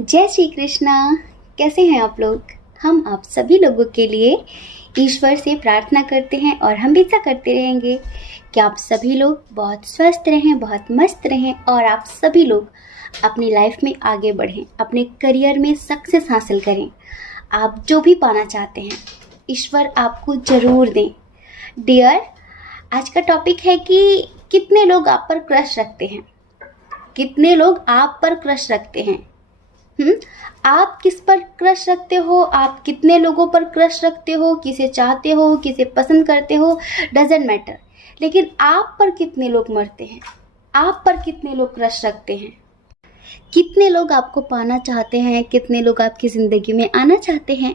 जय श्री कृष्णा। कैसे हैं आप लोग? हम आप सभी लोगों के लिए ईश्वर से प्रार्थना करते हैं और हमेशा करते रहेंगे कि आप सभी लोग बहुत स्वस्थ रहें, बहुत मस्त रहें और आप सभी लोग अपनी लाइफ में आगे बढ़ें, अपने करियर में सक्सेस हासिल करें। आप जो भी पाना चाहते हैं ईश्वर आपको ज़रूर दें। डियर, आज का टॉपिक है कि कितने लोग आप पर क्रश रखते हैं। कितने लोग आप पर क्रश रखते हैं? आप किस पर क्रश रखते हो? आप कितने लोगों पर क्रश रखते हो? किसे चाहते हो, किसे पसंद करते हो, डजेंट मैटर। लेकिन आप पर कितने लोग मरते हैं? आप पर कितने लोग क्रश रखते हैं? कितने लोग आपको पाना चाहते हैं? कितने लोग आपकी ज़िंदगी में आना चाहते हैं?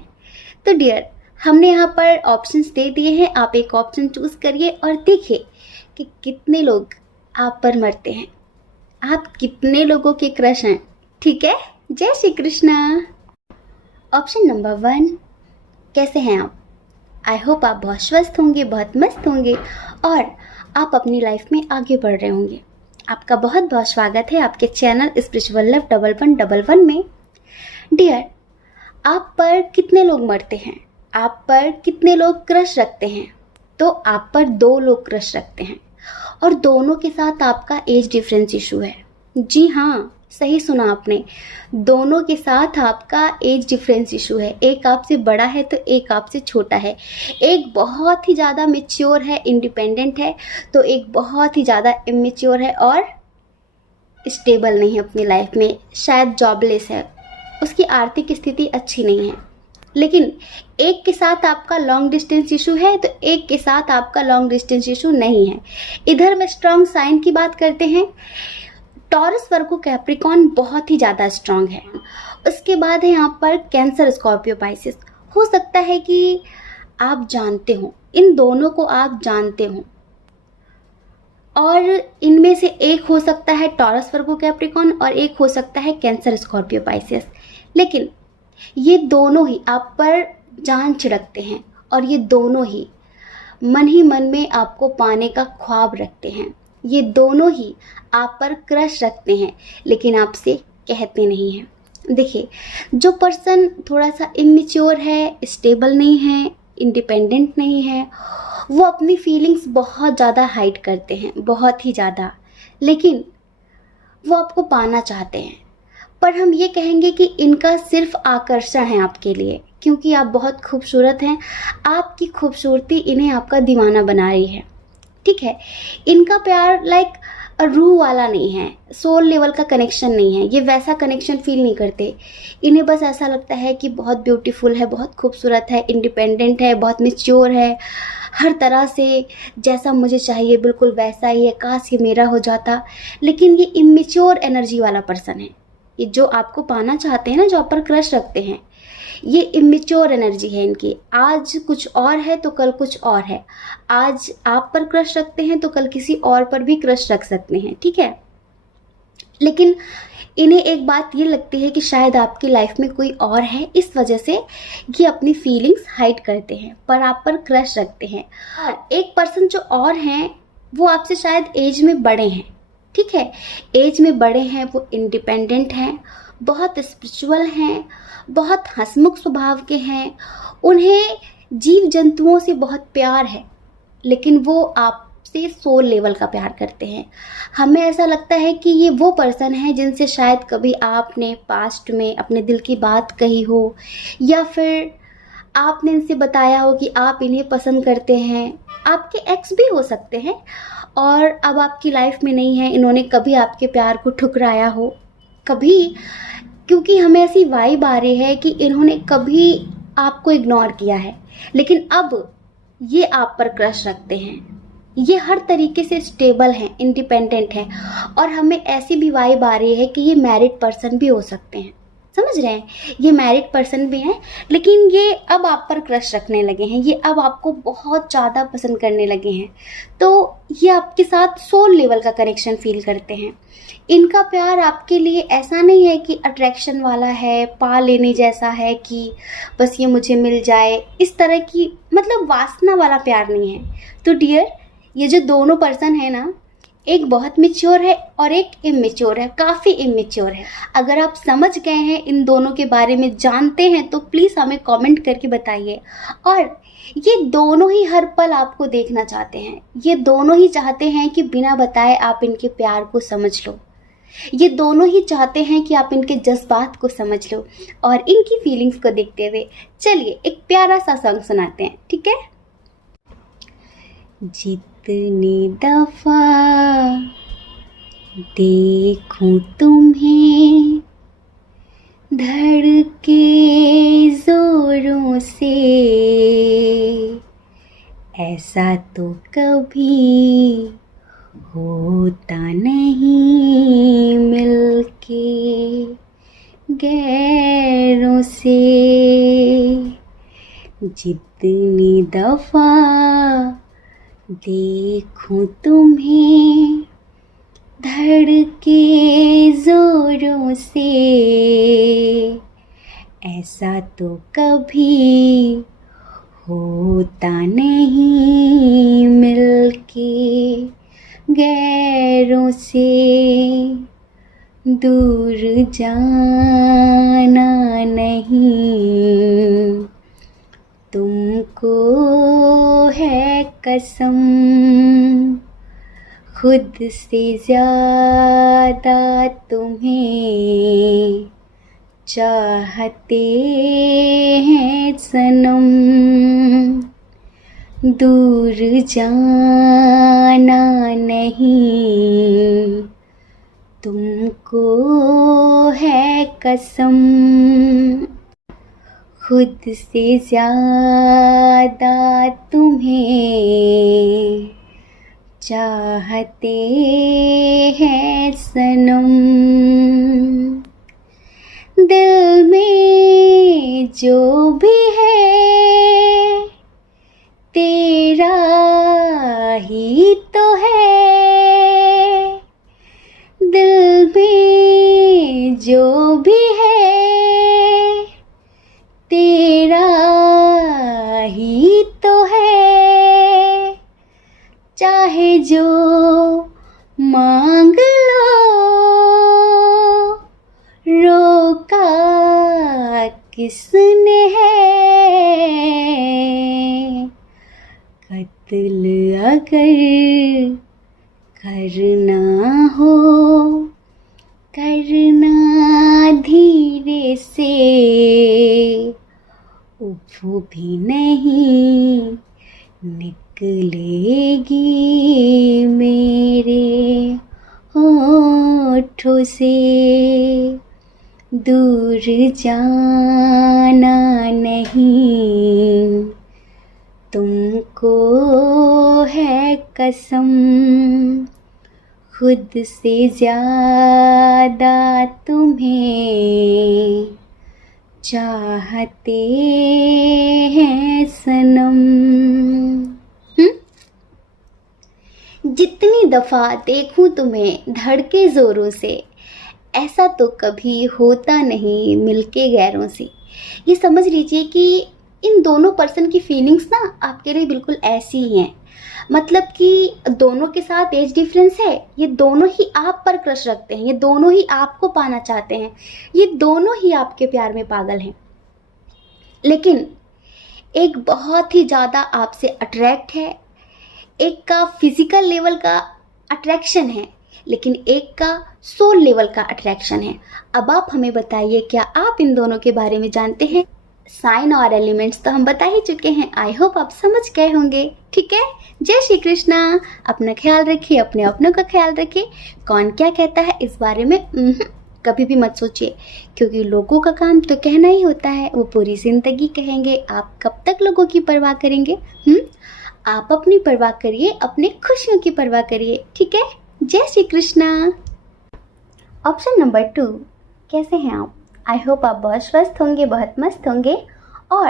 तो डियर, हमने यहाँ पर ऑप्शंस दे दिए हैं। आप एक ऑप्शन चूज़ करिए और देखिए कि कितने लोग आप पर मरते हैं। आप कितने लोगों के क्रश हैं? ठीक है, जय श्री कृष्णा। ऑप्शन नंबर 1, कैसे हैं आप? आई होप आप बहुत स्वस्थ होंगे, बहुत मस्त होंगे और आप अपनी लाइफ में आगे बढ़ रहे होंगे। आपका बहुत बहुत स्वागत है आपके चैनल स्पिरिचुअल लव 1111 में। डियर, आप पर कितने लोग मरते हैं? आप पर कितने लोग क्रश रखते हैं? तो आप पर 2 लोग क्रश रखते हैं और दोनों के साथ आपका एज डिफरेंस इशू है। जी हाँ, सही सुना आपने, दोनों के साथ आपका एज डिफरेंस इशू है। एक आपसे बड़ा है तो एक आपसे छोटा है। एक बहुत ही ज़्यादा मैच्योर है, इंडिपेंडेंट है, तो एक बहुत ही ज़्यादा इमेच्योर है और स्टेबल नहीं है अपनी लाइफ में, शायद जॉबलेस है, उसकी आर्थिक स्थिति अच्छी नहीं है। लेकिन एक के साथ आपका लॉन्ग डिस्टेंस इशू है तो एक के साथ आपका लॉन्ग डिस्टेंस इशू नहीं है। इधर में स्ट्रॉन्ग साइन की बात करते हैं। टॉरस, वर्गो, कैप्रिकॉर्न बहुत ही ज़्यादा स्ट्रांग है। उसके बाद है यहाँ पर कैंसर, स्कॉर्पियो, पाइसेस। हो सकता है कि आप जानते हो, इन दोनों को आप जानते हो और इनमें से एक हो सकता है टॉरस, वर्गो, कैप्रिकॉर्न और एक हो सकता है कैंसर, स्कॉर्पियो, पाइसेस। लेकिन ये दोनों ही आप पर जान छिड़कते हैं और ये दोनों ही मन में आपको पाने का ख्वाब रखते हैं। ये दोनों ही आप पर क्रश रखते हैं लेकिन आपसे कहते नहीं हैं। देखिए, जो पर्सन थोड़ा सा इमेच्योर है, स्टेबल नहीं है, इंडिपेंडेंट नहीं है, वो अपनी फीलिंग्स बहुत ज़्यादा हाइड करते हैं, बहुत ही ज़्यादा। लेकिन वो आपको पाना चाहते हैं, पर हम ये कहेंगे कि इनका सिर्फ आकर्षण है आपके लिए, क्योंकि आप बहुत खूबसूरत हैं। आपकी खूबसूरती इन्हें आपका दीवाना बना रही है। ठीक है, इनका प्यार लाइक रूह वाला नहीं है, सोल लेवल का कनेक्शन नहीं है। ये वैसा कनेक्शन फील नहीं करते। इन्हें बस ऐसा लगता है कि बहुत ब्यूटीफुल है, बहुत खूबसूरत है, इंडिपेंडेंट है, बहुत मैच्योर है, हर तरह से जैसा मुझे चाहिए बिल्कुल वैसा ही है, काश ये मेरा हो जाता। लेकिन ये इमेच्योर एनर्जी वाला पर्सन है। ये जो आपको पाना चाहते हैं ना, जो आप पर क्रश रखते हैं, ये इमेच्योर एनर्जी है इनकी। आज कुछ और है तो कल कुछ और है। आज आप पर क्रश रखते हैं तो कल किसी और पर भी क्रश रख सकते हैं। ठीक है, लेकिन इन्हें एक बात ये लगती है कि शायद आपकी लाइफ में कोई और है, इस वजह से ये अपनी फीलिंग्स हाइड करते हैं पर आप पर क्रश रखते हैं। और एक पर्सन जो और हैं वो आपसे शायद एज में बड़े हैं। ठीक है, एज में बड़े हैं, वो इंडिपेंडेंट हैं, बहुत स्पिरिचुअल हैं, बहुत हंसमुख स्वभाव के हैं, उन्हें जीव जंतुओं से बहुत प्यार है, लेकिन वो आपसे सोल लेवल का प्यार करते हैं। हमें ऐसा लगता है कि ये वो पर्सन है जिनसे शायद कभी आपने पास्ट में अपने दिल की बात कही हो, या फिर आपने इनसे बताया हो कि आप इन्हें पसंद करते हैं। आपके एक्स भी हो सकते हैं और अब आपकी लाइफ में नहीं है। इन्होंने कभी आपके प्यार को ठुकराया हो, कभी, क्योंकि हमें ऐसी वाइब आ रही है कि इन्होंने कभी आपको इग्नोर किया है, लेकिन अब ये आप पर क्रश रखते हैं। ये हर तरीके से स्टेबल हैं, इंडिपेंडेंट हैं और हमें ऐसी भी वाइब आ रही है कि ये मैरिड पर्सन भी हो सकते हैं। समझ रहे हैं, ये मैरिड पर्सन भी हैं, लेकिन ये अब आप पर क्रश रखने लगे हैं, ये अब आपको बहुत ज़्यादा पसंद करने लगे हैं। तो ये आपके साथ सोल लेवल का कनेक्शन फील करते हैं। इनका प्यार आपके लिए ऐसा नहीं है कि अट्रैक्शन वाला है, पा लेने जैसा है कि बस ये मुझे मिल जाए, इस तरह की मतलब वासना वाला प्यार नहीं है। तो डियर, ये जो दोनों पर्सन है ना, एक बहुत मैच्योर है और एक इमेच्योर है, काफ़ी इमेच्योर है। अगर आप समझ गए हैं, इन दोनों के बारे में जानते हैं, तो प्लीज़ हमें कमेंट करके बताइए। और ये दोनों ही हर पल आपको देखना चाहते हैं, ये दोनों ही चाहते हैं कि बिना बताए आप इनके प्यार को समझ लो, ये दोनों ही चाहते हैं कि आप इनके जज्बात को समझ लो और इनकी फीलिंग्स को देखते हुए चलिए एक प्यारा सा सॉन्ग सुनाते हैं, ठीक है। जितनी दफा देखूं तुम्हें धड़के जोरों से, ऐसा तो कभी होता नहीं मिलके गैरों से। जितनी दफा देखूं तुम्हें धड़के जोरों से, ऐसा तो कभी होता नहीं मिलके गैरों से। दूर जाना नहीं तुमको है कसम, खुद से ज़्यादा तुम्हें चाहते हैं सनम। दूर जाना नहीं तुमको है कसम, खुद से ज़्यादा तुम्हें चाहते हैं सनम। दिल में जो भी है तेरा ही तो है, दिल में जो भी है तेरा ही तो है, चाहे जो मांग लो रोका किसने है। कत्ल अगर करना हो करना धीरे से, उफ भी नहीं निकलेगी मेरे होठों से। दूर जाना नहीं तुमको है कसम, खुद से ज़्यादा तुम्हें चाहते हैं सनम। जितनी दफ़ा देखूं तुम्हें धड़के ज़ोरों से, ऐसा तो कभी होता नहीं मिलके गैरों से। ये समझ लीजिए कि इन दोनों पर्सन की फीलिंग्स ना आपके लिए बिल्कुल ऐसी ही हैं। मतलब कि दोनों के साथ एज डिफरेंस है, ये दोनों ही आप पर क्रश रखते हैं, ये दोनों ही आपको पाना चाहते हैं, ये दोनों ही आपके प्यार में पागल हैं। लेकिन एक बहुत ही ज़्यादा आपसे अट्रैक्ट है, एक का फिजिकल लेवल का अट्रैक्शन है, लेकिन एक का सोल लेवल का अट्रैक्शन है। अब आप हमें बताइए, क्या आप इन दोनों के बारे में जानते हैं? साइन और एलिमेंट्स तो हम बता ही चुके हैं, आई होप आप समझ गए होंगे, ठीक है। जय श्री कृष्णा। अपना ख्याल रखिए, अपने अपनों का ख्याल रखिए। कौन क्या कहता है इस बारे में कभी भी मत सोचिए, क्योंकि लोगों का काम तो कहना ही होता है, वो पूरी जिंदगी कहेंगे। आप कब तक लोगों की परवाह करेंगे? आप अपनी परवाह करिए, अपने खुशियों की परवाह करिए, ठीक है। जय श्री कृष्णा। ऑप्शन नंबर 2, कैसे हैं आप? आई होप आप बहुत स्वस्थ होंगे, बहुत मस्त होंगे और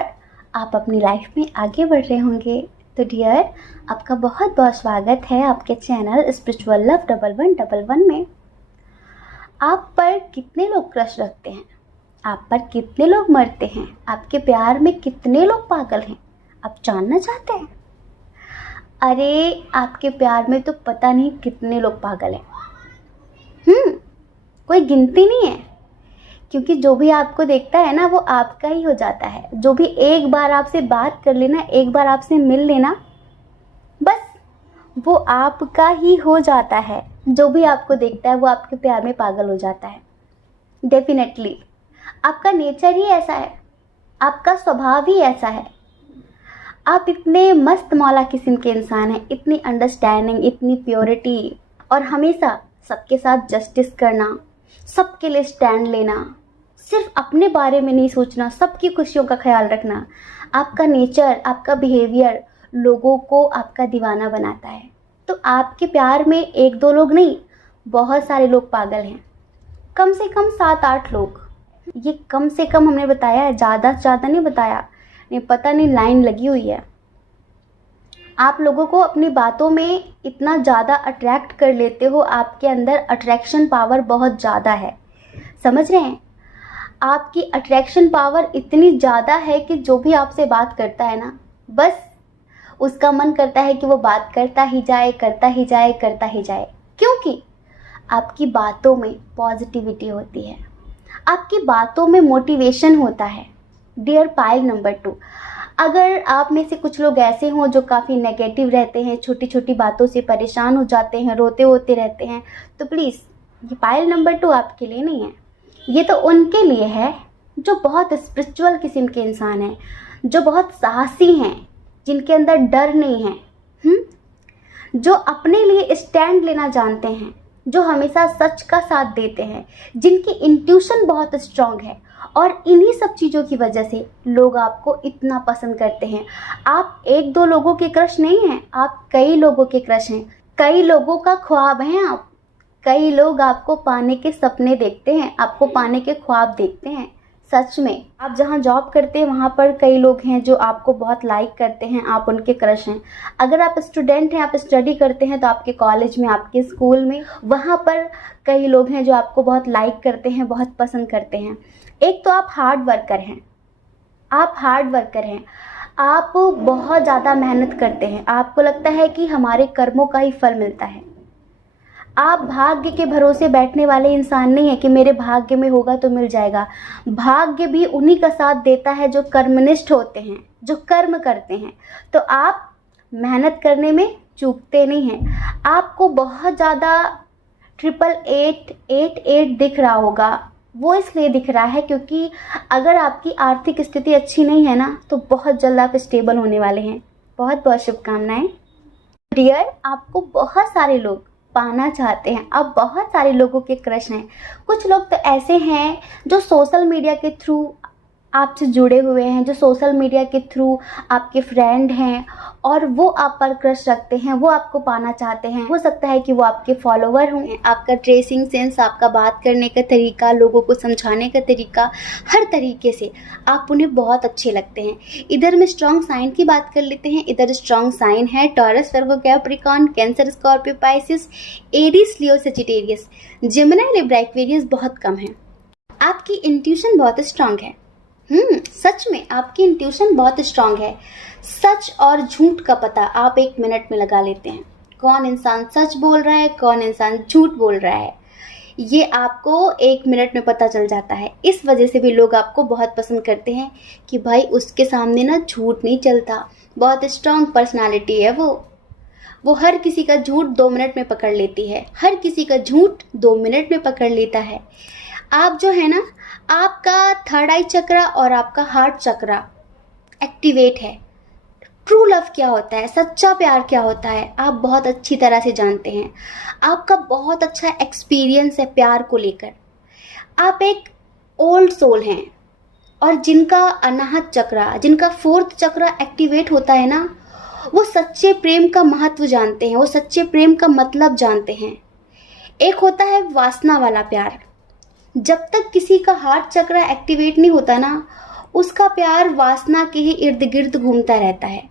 आप अपनी लाइफ में आगे बढ़ रहे होंगे। तो डियर, आपका बहुत बहुत स्वागत है आपके चैनल स्पिरिचुअल लव 1111 में। आप पर कितने लोग क्रश रखते हैं? आप पर कितने लोग मरते हैं? आपके प्यार में कितने लोग पागल हैं? आप जानना चाहते हैं? अरे आपके प्यार में तो पता नहीं कितने लोग पागल हैं। कोई गिनती नहीं है, क्योंकि जो भी आपको देखता है ना वो आपका ही हो जाता है। जो भी एक बार आपसे बात कर लेना, एक बार आपसे मिल लेना, बस वो आपका ही हो जाता है। जो भी आपको देखता है वो आपके प्यार में पागल हो जाता है। डेफिनेटली आपका नेचर ही ऐसा है, आपका स्वभाव ही ऐसा है। आप इतने मस्त मौला किस्म के इंसान हैं, इतनी अंडरस्टैंडिंग, इतनी प्योरिटी, और हमेशा सबके साथ जस्टिस करना, सबके लिए स्टैंड लेना, सिर्फ अपने बारे में नहीं सोचना, सबकी खुशियों का ख्याल रखना। आपका नेचर, आपका बिहेवियर लोगों को आपका दीवाना बनाता है। तो आपके प्यार में एक दो लोग नहीं, बहुत सारे लोग पागल हैं। कम से कम 7-8 लोग। ये कम से कम हमने बताया है, ज़्यादा से ज़्यादा नहीं बताया। नहीं, पता नहीं लाइन लगी हुई है। आप लोगों को अपनी बातों में इतना ज़्यादा अट्रैक्ट कर लेते हो, आपके अंदर अट्रैक्शन पावर बहुत ज़्यादा है। समझ रहे हैं? आपकी अट्रैक्शन पावर इतनी ज़्यादा है कि जो भी आपसे बात करता है ना, बस उसका मन करता है कि वो बात करता ही जाए, करता ही जाए, करता ही जाए। क्योंकि आपकी बातों में पॉजिटिविटी होती है, आपकी बातों में मोटिवेशन होता है। डियर पायल नंबर 2, अगर आप में से कुछ लोग ऐसे हों जो काफ़ी नेगेटिव रहते हैं, छोटी छोटी बातों से परेशान हो जाते हैं, रोते होते रहते हैं, तो प्लीज़ ये पायल नंबर 2 आपके लिए नहीं है। ये तो उनके लिए है जो बहुत स्पिरिचुअल किस्म के इंसान हैं, जो बहुत साहसी हैं, जिनके अंदर डर नहीं है, जो अपने लिए स्टैंड लेना जानते हैं, जो हमेशा सच का साथ देते हैं, जिनकी इंट्यूशन बहुत स्ट्रांग है। और इन्हीं सब चीज़ों की वजह से लोग आपको इतना पसंद करते हैं। आप एक दो लोगों के क्रश नहीं हैं, आप कई लोगों के क्रश हैं, कई लोगों का ख्वाब हैं आप। कई लोग आपको पाने के सपने देखते हैं, आपको पाने के ख्वाब देखते हैं। सच में आप जहाँ जॉब करते हैं वहाँ पर कई लोग हैं जो आपको बहुत लाइक करते हैं, आप उनके क्रश हैं। अगर आप स्टूडेंट हैं, आप स्टडी करते हैं, तो आपके कॉलेज में, आपके स्कूल में, वहाँ पर कई लोग हैं जो आपको बहुत लाइक करते हैं, बहुत पसंद करते हैं। एक तो आप हार्ड वर्कर हैं, आप हार्ड वर्कर हैं, आप बहुत ज़्यादा मेहनत करते हैं। आपको लगता है कि हमारे कर्मों का ही फल मिलता है। आप भाग्य के भरोसे बैठने वाले इंसान नहीं है कि मेरे भाग्य में होगा तो मिल जाएगा। भाग्य भी उन्हीं का साथ देता है जो कर्मनिष्ठ होते हैं, जो कर्म करते हैं। तो आप मेहनत करने में चूकते नहीं हैं। आपको बहुत ज़्यादा 8888 दिख रहा होगा, वो इसलिए दिख रहा है क्योंकि अगर आपकी आर्थिक स्थिति अच्छी नहीं है ना, तो बहुत जल्द आप स्टेबल होने वाले हैं। बहुत बहुत शुभकामनाएं। डियर, आपको बहुत सारे लोग पाना चाहते हैं, आप बहुत सारे लोगों के क्रश हैं। कुछ लोग तो ऐसे हैं जो सोशल मीडिया के थ्रू आपसे जुड़े हुए हैं, जो सोशल मीडिया के थ्रू आपके फ्रेंड हैं और वो आप पर क्रश रखते हैं, वो आपको पाना चाहते हैं। हो सकता है कि वो आपके फॉलोवर हों। आपका ड्रेसिंग सेंस, आपका बात करने का तरीका, लोगों को समझाने का तरीका, हर तरीके से आप उन्हें बहुत अच्छे लगते हैं। इधर में स्ट्रॉन्ग साइन की बात कर लेते हैं। इधर स्ट्रॉन्ग साइन है Taurus, Virgo, Capricorn, Cancer, Scorpio, Pisces, Aries, Leo, Sagittarius, Gemini, Libra, Aquarius बहुत कम है। आपकी इंट्यूशन बहुत स्ट्रांग है। सच में आपकी इंट्यूशन बहुत स्ट्रांग है। सच और झूठ का पता आप 1 मिनट में लगा लेते हैं। कौन इंसान सच बोल रहा है, कौन इंसान झूठ बोल रहा है, ये आपको 1 मिनट में पता चल जाता है। इस वजह से भी लोग आपको बहुत पसंद करते हैं कि भाई उसके सामने ना झूठ नहीं चलता, बहुत स्ट्रांग पर्सनालिटी है वो हर किसी का झूठ 2 मिनट में पकड़ लेती है, हर किसी का झूठ 2 मिनट में पकड़ लेता है। आप जो है ना, आपका थर्ड आई चक्रा और आपका हार्ट चक्रा एक्टिवेट है। ट्रू लव क्या होता है, सच्चा प्यार क्या होता है, आप बहुत अच्छी तरह से जानते हैं। आपका बहुत अच्छा एक्सपीरियंस है प्यार को लेकर। आप एक ओल्ड सोल हैं और जिनका अनाहत चक्रा, जिनका 4th चक्रा एक्टिवेट होता है ना, वो सच्चे प्रेम का महत्व जानते हैं, वो सच्चे प्रेम का मतलब जानते हैं। एक होता है वासना वाला प्यार। जब तक किसी का हार्ट चक्र एक्टिवेट नहीं होता ना, उसका प्यार वासना के ही इर्द गिर्द घूमता रहता है।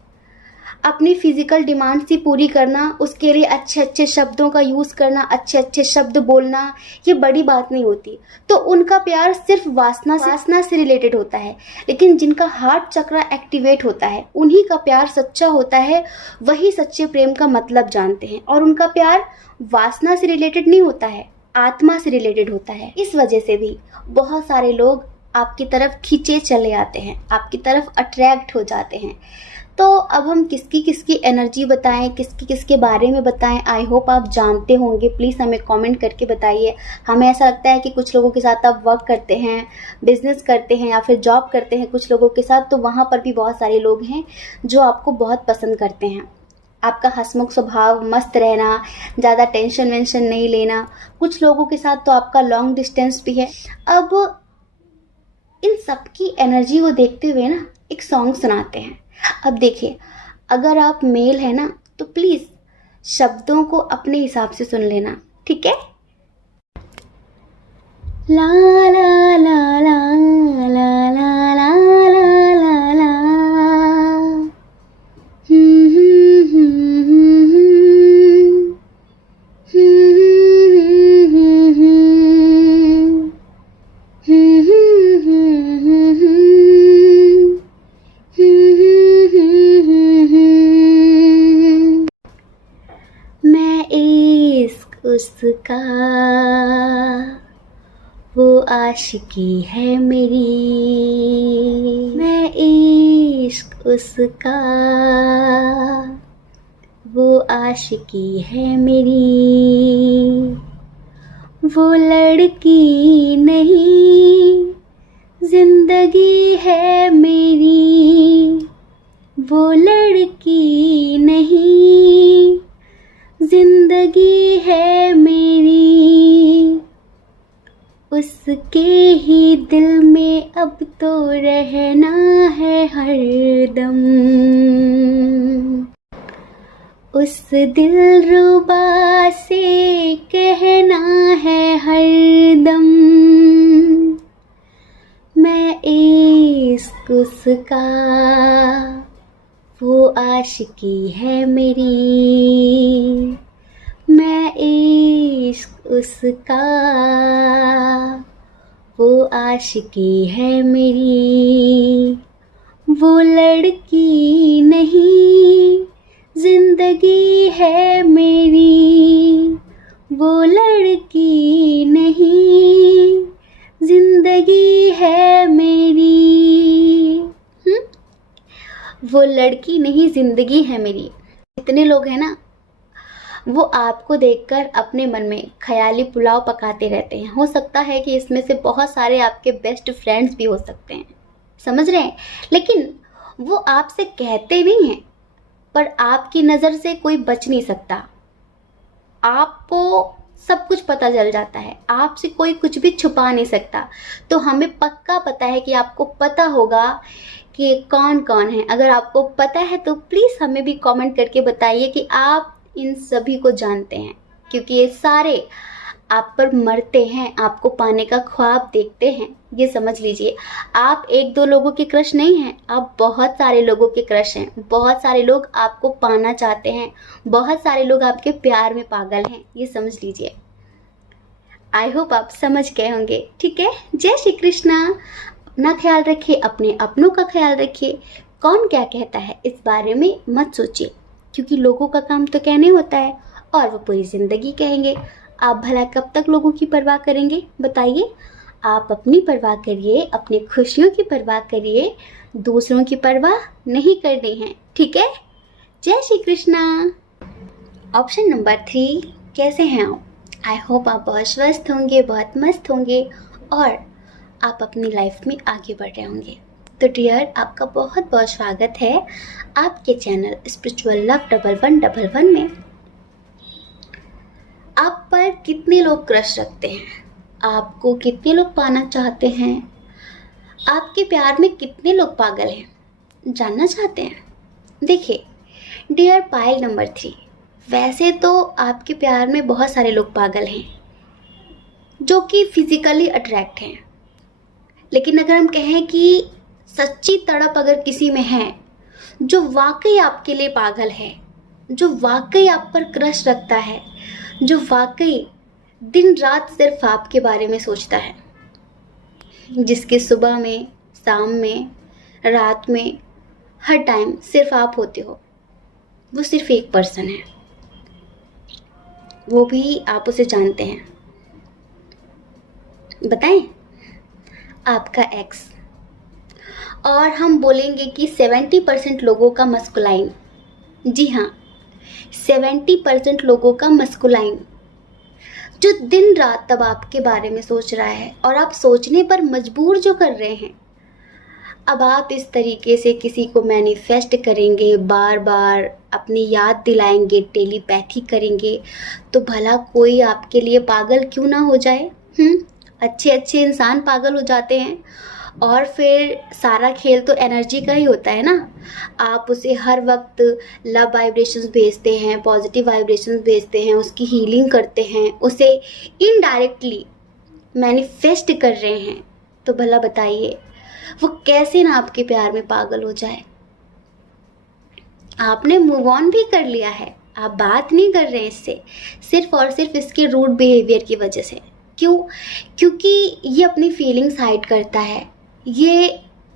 अपनी फिजिकल डिमांड्स ही पूरी करना, उसके लिए अच्छे अच्छे शब्दों का यूज़ करना, अच्छे अच्छे शब्द बोलना, ये बड़ी बात नहीं होती। तो उनका प्यार सिर्फ वासना से रिलेटेड होता है। लेकिन जिनका हार्ट चक्र एक्टिवेट होता है, उन्हीं का प्यार सच्चा होता है, वही सच्चे प्रेम का मतलब जानते हैं। और उनका प्यार वासना से रिलेटेड नहीं होता है, आत्मा से रिलेटेड होता है। इस वजह से भी बहुत सारे लोग आपकी तरफ खींचे चले आते हैं, आपकी तरफ अट्रैक्ट हो जाते हैं। तो अब हम किसकी किसकी एनर्जी बताएं, किसकी किसके बारे में बताएं, आई होप आप जानते होंगे। प्लीज़ हमें कमेंट करके बताइए। हमें ऐसा लगता है कि कुछ लोगों के साथ आप वर्क करते हैं, बिजनेस करते हैं या फिर जॉब करते हैं कुछ लोगों के साथ, तो वहाँ पर भी बहुत सारे लोग हैं जो आपको बहुत पसंद करते हैं। आपका हंसमुख स्वभाव, मस्त रहना, ज़्यादा टेंशन वेंशन नहीं लेना। कुछ लोगों के साथ तो आपका लॉन्ग डिस्टेंस भी है। अब इन सब की एनर्जी को देखते हुए ना एक सॉन्ग सुनाते हैं। अब देखिए, अगर आप मेल है ना तो प्लीज़ शब्दों को अपने हिसाब से सुन लेना, ठीक है। ला ला ला ला ला ला ला ला ला ला उसका वो आशिकी है मेरी, मैं इश्क उसका वो आशिकी है मेरी। वो लड़की नहीं जिंदगी है मेरी, वो लड़की नहीं जिंदगी है मेरी। उसके ही दिल में अब तो रहना है हरदम, उस दिलरुबा से कहना है हरदम, मैं इश्क उसका वो आशिकी है मेरी, मैं इश्क उसका वो आशिकी है मेरी। वो लड़की नहीं जिंदगी है मेरी, वो लड़की नहीं जिंदगी है मेरी। वो लड़की नहीं जिंदगी है मेरी। इतने लोग हैं ना, वो आपको देखकर अपने मन में ख्याली पुलाव पकाते रहते हैं। हो सकता है कि इसमें से बहुत सारे आपके बेस्ट फ्रेंड्स भी हो सकते हैं, समझ रहे हैं। लेकिन वो आपसे कहते नहीं हैं, पर आपकी नज़र से कोई बच नहीं सकता। आपको सब कुछ पता चल जाता है, आपसे कोई कुछ भी छुपा नहीं सकता। तो हमें पक्का पता है कि आपको पता होगा कि कौन कौन है। अगर आपको पता है तो प्लीज़ हमें भी कमेंट करके बताइए कि आप इन सभी को जानते हैं, क्योंकि ये सारे आप पर मरते हैं, आपको पाने का ख्वाब देखते हैं। ये समझ लीजिए, आप एक दो लोगों के क्रश नहीं हैं, आप बहुत सारे लोगों के क्रश हैं। बहुत सारे लोग आपको पाना चाहते हैं, बहुत सारे लोग आपके प्यार में पागल हैं, ये समझ लीजिए। आई होप आप समझ गए होंगे, ठीक है। जय श्री कृष्णा। अपना ख्याल रखिए, अपने अपनों का ख्याल रखिए। कौन क्या कहता है इस बारे में मत सोचिए, क्योंकि लोगों का काम तो कहने होता है और वो पूरी ज़िंदगी कहेंगे। आप भला कब तक लोगों की परवाह करेंगे, बताइए। आप अपनी परवाह करिए, अपनी खुशियों की परवाह करिए, दूसरों की परवाह नहीं करनी है, ठीक है। जय श्री कृष्णा। ऑप्शन नंबर 3, कैसे हैं आप? आई होप आप बहुत स्वस्थ होंगे, बहुत मस्त होंगे और आप अपनी लाइफ में आगे बढ़ रहे होंगे। तो डियर, आपका बहुत बहुत स्वागत है आपके चैनल स्पिरिचुअल लव 1111 में। आप पर कितने लोग क्रश रखते हैं, आपको कितने लोग पाना चाहते हैं, आपके प्यार में कितने लोग पागल हैं, जानना चाहते हैं? देखिए डियर पायल नंबर 3, वैसे तो आपके प्यार में बहुत सारे लोग पागल हैं जो कि फिजिकली अट्रैक्ट हैं, लेकिन अगर हम कहें कि सच्ची तड़प अगर किसी में है जो वाकई आपके लिए पागल है, जो वाकई आप पर क्रश रखता है, जो वाकई दिन रात सिर्फ आपके बारे में सोचता है, जिसके सुबह में, शाम में, रात में, हर टाइम सिर्फ आप होते हो, वो सिर्फ एक पर्सन है। वो भी आप उसे जानते हैं। बताएं? आपका एक्स। और हम बोलेंगे कि 70% लोगों का मस्कुलाइन, जी हाँ, 70% लोगों का मस्कुलाइन, जो दिन रात तब आपके बारे में सोच रहा है और आप सोचने पर मजबूर जो कर रहे हैं। अब आप इस तरीके से किसी को मैनिफेस्ट करेंगे, बार बार अपनी याद दिलाएंगे, टेलीपैथी करेंगे, तो भला कोई आपके लिए पागल क्यों ना हो जाए। अच्छे अच्छे इंसान पागल हो जाते हैं। और फिर सारा खेल तो एनर्जी का ही होता है ना। आप उसे हर वक्त लव वाइब्रेशंस भेजते हैं, पॉजिटिव वाइब्रेशंस भेजते हैं, उसकी हीलिंग करते हैं, उसे इनडायरेक्टली मैनिफेस्ट कर रहे हैं, तो भला बताइए वो कैसे ना आपके प्यार में पागल हो जाए। आपने मूव ऑन भी कर लिया है, आप बात नहीं कर रहे हैं इससे, सिर्फ और सिर्फ इसके रूड बिहेवियर की वजह से। क्यों? क्योंकि ये अपनी फीलिंग्स हाइड करता है, ये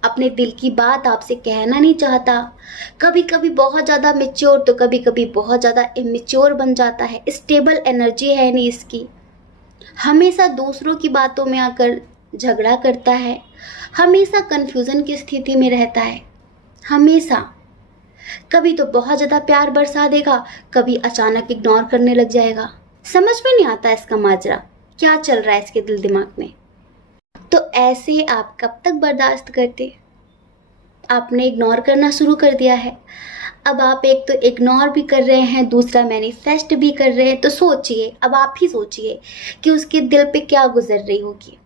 अपने दिल की बात आपसे कहना नहीं चाहता। कभी कभी बहुत ज़्यादा मैच्योर तो कभी कभी बहुत ज़्यादा इमेच्योर बन जाता है। स्टेबल एनर्जी है नहीं इसकी। हमेशा दूसरों की बातों में आकर झगड़ा करता है, हमेशा कन्फ्यूज़न की स्थिति में रहता है, हमेशा। कभी तो बहुत ज़्यादा प्यार बरसा देगा, कभी अचानक इग्नोर करने लग जाएगा। समझ में नहीं आता इसका माजरा क्या चल रहा है इसके दिल दिमाग में। तो ऐसे आप कब तक बर्दाश्त करते? आपने इग्नोर करना शुरू कर दिया है। अब आप एक तो इग्नोर भी कर रहे हैं, दूसरा मैनिफेस्ट भी कर रहे हैं। तो सोचिए, अब आप ही सोचिए कि उसके दिल पे क्या गुजर रही होगी।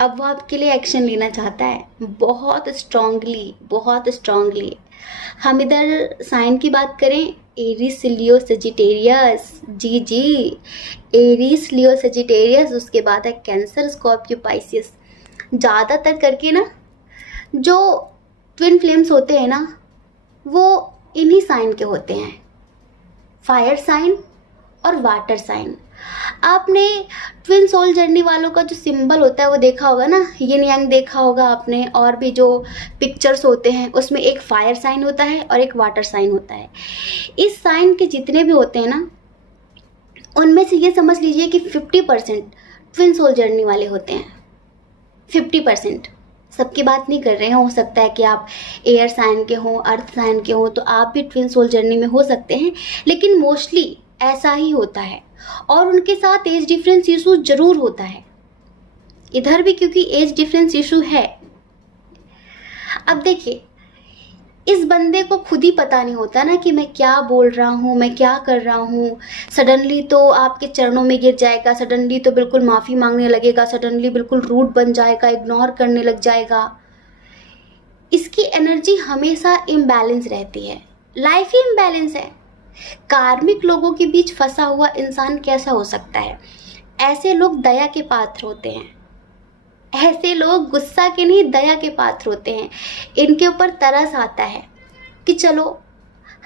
अब वो आपके लिए एक्शन लेना चाहता है, बहुत स्ट्रांगली, बहुत स्ट्रांगली। हम इधर साइन की बात करें, एरीज, लियो, सजिटेरियस, जी जी, एरीज, लियो, सजिटेरियस, उसके बाद है कैंसर, स्कॉर्पियो, पाइसियस। ज़्यादातर करके ना जो ट्विन फ्लेम्स होते हैं ना, वो इन्हीं साइन के होते हैं, फायर साइन और वाटर साइन। आपने ट्विन सोल जर्नी वालों का जो सिंबल होता है वो देखा होगा ना, यिन यांग देखा होगा आपने। और भी जो पिक्चर्स होते हैं उसमें एक फायर साइन होता है और एक वाटर साइन होता है। इस साइन के जितने भी होते हैं ना, उनमें से ये समझ लीजिए कि 50% ट्विन सोल जर्नी वाले होते हैं। 50%। सबकी बात नहीं कर रहे हैं, हो सकता है कि आप एयर साइन के हों, अर्थ साइन के हों, तो आप भी ट्विन सोल जर्नी में हो सकते हैं, लेकिन मोस्टली ऐसा ही होता है। और उनके साथ एज डिफरेंस इशू जरूर होता है इधर भी, क्योंकि एज डिफरेंस इशू है। अब देखिए, इस बंदे को खुद ही पता नहीं होता ना कि मैं क्या बोल रहा हूँ, मैं क्या कर रहा हूँ। सडनली तो आपके चरणों में गिर जाएगा, सडनली तो बिल्कुल माफ़ी मांगने लगेगा, सडनली बिल्कुल रूड बन जाएगा, इग्नोर करने लग जाएगा। इसकी एनर्जी हमेशा इम्बैलेंस रहती है, लाइफ ही इम्बैलेंस है। कार्मिक लोगों के बीच फंसा हुआ इंसान कैसा हो सकता है? ऐसे लोग दया के पात्र होते हैं, ऐसे लोग गुस्सा के नहीं दया के पात्र होते हैं। इनके ऊपर तरस आता है कि चलो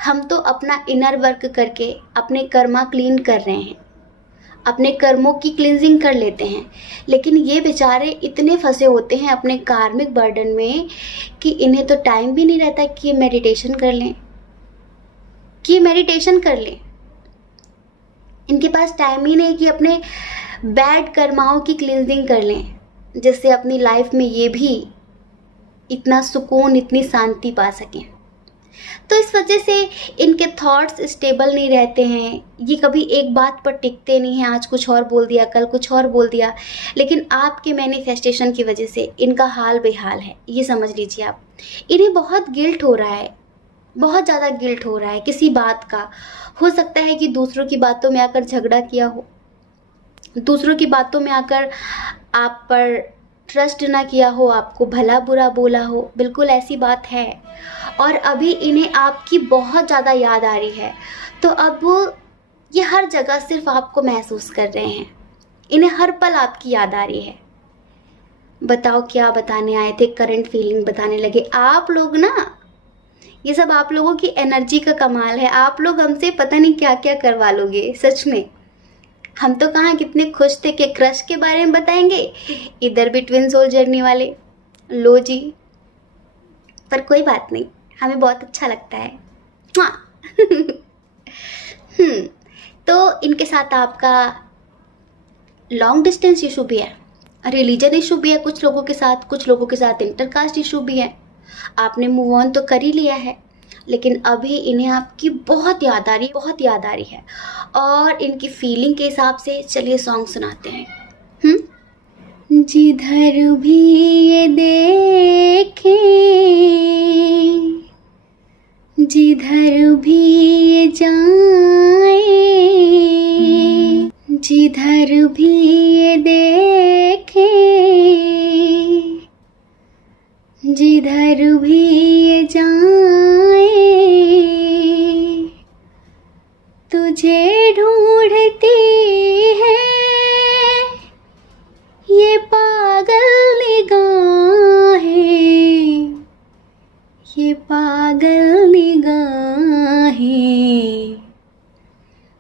हम तो अपना इनर वर्क करके अपने कर्मा क्लीन कर रहे हैं, अपने कर्मों की क्लींजिंग कर लेते हैं, लेकिन ये बेचारे इतने फंसे होते हैं अपने कार्मिक बर्डन में कि इन्हें तो टाइम भी नहीं रहता कि मेडिटेशन कर लें, इनके पास टाइम ही नहीं कि अपने बैड कर्माओं की क्लींजिंग कर लें, जिससे अपनी लाइफ में ये भी इतना सुकून, इतनी शांति पा सकें। तो इस वजह से इनके थॉट्स स्टेबल नहीं रहते हैं, ये कभी एक बात पर टिकते नहीं हैं। आज कुछ और बोल दिया, कल कुछ और बोल दिया, लेकिन आपके मैनिफेस्टेशन की वजह से इनका हाल बेहाल है, ये समझ लीजिए आप। इन्हें बहुत गिल्ट हो रहा है, बहुत ज़्यादा गिल्ट हो रहा है किसी बात का। हो सकता है कि दूसरों की बातों में आकर झगड़ा किया हो, दूसरों की बातों में आकर आप पर ट्रस्ट ना किया हो, आपको भला बुरा बोला हो, बिल्कुल ऐसी बात है। और अभी इन्हें आपकी बहुत ज़्यादा याद आ रही है, तो अब ये हर जगह सिर्फ आपको महसूस कर रहे हैं, इन्हें हर पल आपकी याद आ रही है। बताओ क्या बताने आए थे, करंट फीलिंग बताने लगे आप लोग ना। ये सब आप लोगों की एनर्जी का कमाल है, आप लोग हमसे पता नहीं क्या क्या करवा लोगे सच में। हम तो कहाँ कितने खुश थे कि क्रश के बारे में बताएंगे, इधर भी ट्विन सोल जर्नी वाले, लो जी। पर कोई बात नहीं, हमें बहुत अच्छा लगता है। हाँ। तो इनके साथ आपका लॉन्ग डिस्टेंस इशू भी है, रिलीजन इशू भी है कुछ लोगों के साथ, कुछ लोगों के साथ इंटरकास्ट इशू भी है। आपने मूव ऑन तो कर ही लिया है, लेकिन अभी इन्हें आपकी बहुत याद आ रही है, बहुत याद आ रही है। और इनकी फीलिंग के हिसाब से चलिए सॉन्ग सुनाते हैं। जिधर भी ये देखे, जिधर भी ये जाए, जिधर भी ये देखे, जिधर भी ये जाए, तुझे ढूंढती है ये पागल निगाहें, ये पागल निगाहें।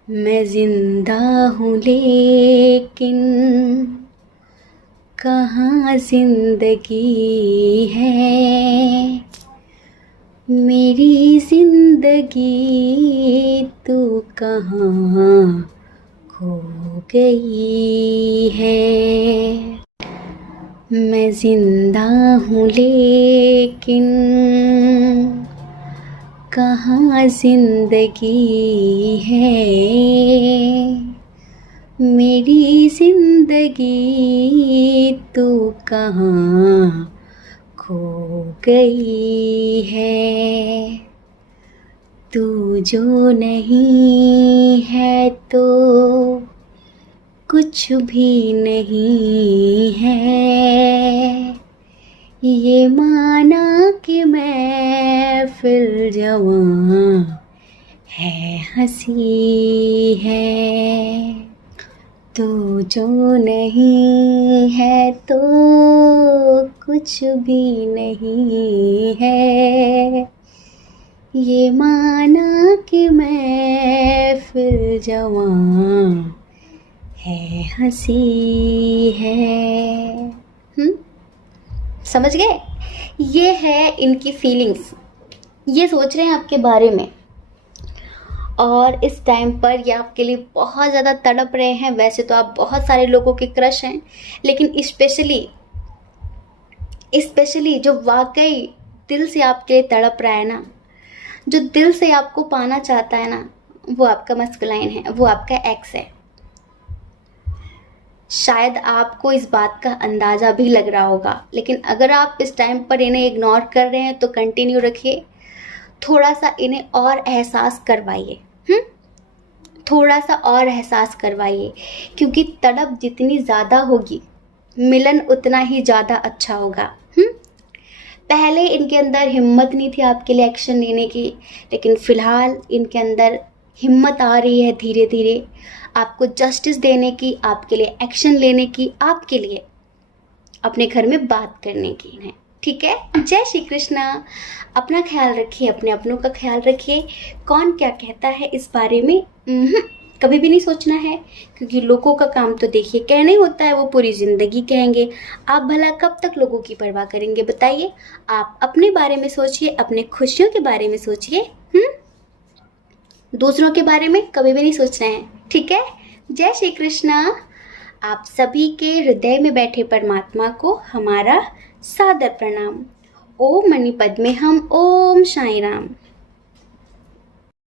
मैं जिंदा हूँ लेकिन कहाँ जिंदगी है, मेरी जिंदगी तू कहाँ खो गई है। मैं जिंदा हूँ लेकिन कहाँ जिंदगी है, मेरी जिंदगी तू कहाँ खो गई है। तू जो नहीं है तो कुछ भी नहीं है, ये माना कि मैं फिर जवां है हंसी है। तू जो नहीं है तो कुछ भी नहीं है, ये माना कि मैं फिर जवां है हंसी है। समझ गए? ये है इनकी फीलिंग्स, ये सोच रहे हैं आपके बारे में, और इस टाइम पर ये आपके लिए बहुत ज़्यादा तड़प रहे हैं। वैसे तो आप बहुत सारे लोगों के क्रश हैं, लेकिन स्पेशली जो वाकई दिल से आपके लिए तड़प रहा है ना, जो दिल से आपको पाना चाहता है ना, वो आपका मस्कुलाइन है, वो आपका एक्स है। शायद आपको इस बात का अंदाज़ा भी लग रहा होगा, लेकिन अगर आप इस टाइम पर इन्हें इग्नोर कर रहे हैं तो कंटिन्यू रखिए, थोड़ा सा इन्हें और एहसास करवाइए। थोड़ा सा और एहसास करवाइए, क्योंकि तड़प जितनी ज़्यादा होगी मिलन उतना ही ज़्यादा अच्छा होगा। पहले इनके अंदर हिम्मत नहीं थी आपके लिए एक्शन लेने की, लेकिन फ़िलहाल इनके अंदर हिम्मत आ रही है धीरे धीरे आपको जस्टिस देने की, आपके लिए एक्शन लेने की, आपके लिए अपने घर में बात करने की इन्हें। ठीक है? जय श्री कृष्णा। अपना ख्याल रखिए, अपने अपनों का ख्याल रखिए। कौन क्या कहता है इस बारे में कभी भी नहीं सोचना है, क्योंकि लोगों का काम तो देखिए कहना ही होता है, वो पूरी ज़िंदगी कहेंगे। आप भला कब तक लोगों की परवाह करेंगे बताइए? आप अपने बारे में सोचिए, अपने खुशियों के बारे में सोचिए। दूसरों के बारे में कभी भी नहीं सोचना है। ठीक है? जय श्री कृष्णा। आप सभी के हृदय में बैठे परमात्मा को हमारा सादर प्रणाम। ओम मणि पद्मे हम, ओम साई राम।